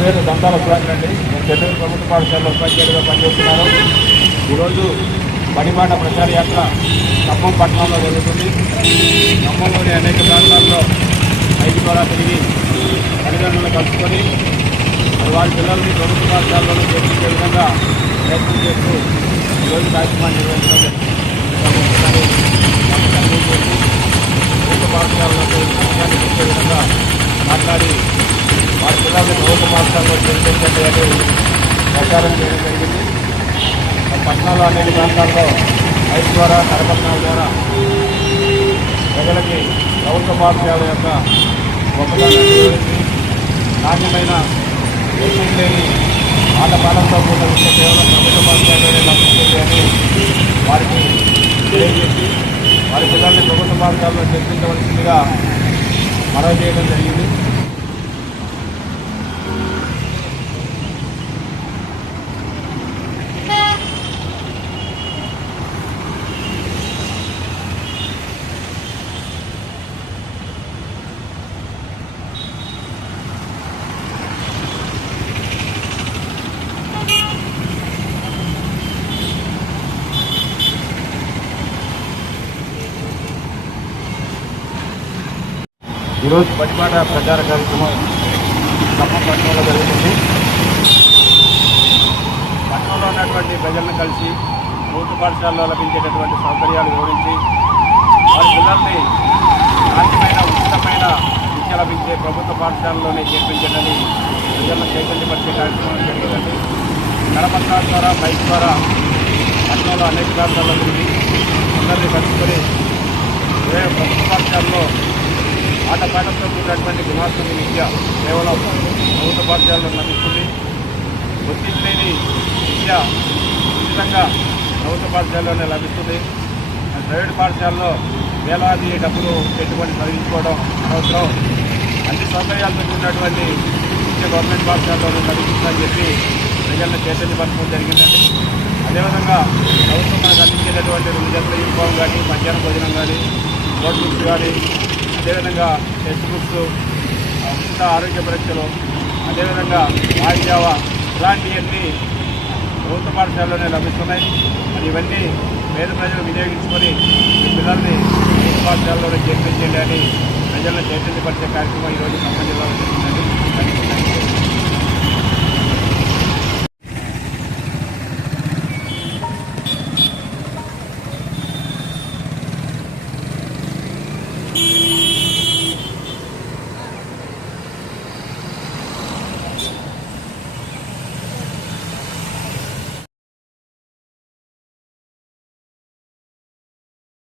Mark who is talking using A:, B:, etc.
A: పేరు దంతాల సుధాకర్ అండి నేను చెన్నూరు ప్రభుత్వ పాఠశాలలో ఉపాధ్యాయుడిగా పనిచేస్తున్నాను. ఈరోజు బడిబాట ప్రచార యాత్ర ఖమ్మం పట్టణంలో జరుగుతుంది. ఖమ్మంలోని అనేక ప్రాంతాల్లో ఐదు ద్వారా తిరిగి తల్లిదండ్రులను కలుసుకొని మరి వారి పిల్లల్ని ప్రభుత్వ పాఠశాలలో చేర్పించే విధంగా ప్రయత్నం చేస్తూ ఈరోజు కార్యక్రమాన్ని నిర్వహించడం చేసి ప్రభుత్వ పాఠశాలలో సంఘాన్ని విధంగా మాట్లాడి వారి పిల్లల్ని రాష్ట్రంలో పాఠశాలలో ప్రచారం చేయడం జరిగింది పట్టణాల్లో అనేక ప్రాంతాల్లో ఐదు ద్వారా కరపత్నాల ద్వారా ప్రజలకి ప్రభుత్వ పాఠశాల యొక్క గొప్పతనాన్ని నాణ్యమైన ఎస్సీ లేని ఆటపాఠంతో కూడిన విషయం కేవలం ప్రభుత్వ పాఠశాలలోనే లభిస్తుంది అని వారికి తెలియజేసి వారి పిల్లల్ని ప్రభుత్వ పాఠశాలలో చేర్పించవలసిందిగా మనవి చేయడం జరిగింది ఈరోజు బడిపాట ప్రచార కార్యక్రమం ఖమ్మం పట్టణంలో జరుగుతుంది. పట్టణంలో ఉన్నటువంటి ప్రజలను కలిసి ప్రభుత్వ పాఠశాలలో లభించేటటువంటి సౌకర్యాలు వివరించి వారి పిల్లల్ని నాణ్యమైన ఉచితమైన విద్య లభించే ప్రభుత్వ పాఠశాలలోనే చేర్పించడని ప్రజలను చైతన్యపరిచే కార్యక్రమం జరిగిందండి కరపత్రాల ద్వారా బైక్ ద్వారా పట్టణంలో అనేక ప్రాంతాల్లో తిరిగి అందరినీ కలుసుకొని ప్రభుత్వ పాఠశాలలో ఆటపాటంతో కూడినటువంటి గుణాత్మక విద్య కేవలం ప్రభుత్వ పాఠశాలలో లభిస్తుంది. ఒత్తిడి లేని విద్య ఉచితంగా ప్రభుత్వ పాఠశాలలోనే లభిస్తుంది. ప్రైవేట్ పాఠశాలలో వేలాది డబ్బులు పెట్టుబడి చదివించుకోవడం అవసరం అన్ని సౌకర్యాలతో కూడినటువంటి విద్య గవర్నమెంట్ పాఠశాలలోనే లభిస్తుందని చెప్పి ప్రజలను చైతన్యపరచడం జరిగిందండి. అదేవిధంగా ప్రభుత్వం మనకు అందించేటటువంటి రెండు జతల యూనిఫామ్ కానీ మధ్యాహ్న భోజనం కానీ రోడ్ బుక్స్ కానీ అదేవిధంగా టెక్స్ట్ బుక్స్ ఉచిత ఆరోగ్య పరీక్షలు అదేవిధంగా వాయిద్యావ ఇలాంటివన్నీ ప్రభుత్వ పాఠశాలలోనే లభిస్తున్నాయి మరి ఇవన్నీ పేద ప్రజలు వినియోగించుకొని పిల్లల్ని ప్రభుత్వ పాఠశాలలోనే చేర్పించండి అని ప్రజలను చైతన్యపరిచే కార్యక్రమం ఈరోజు ఖమ్మం జిల్లాలో జరుగుతుందండి Thank you.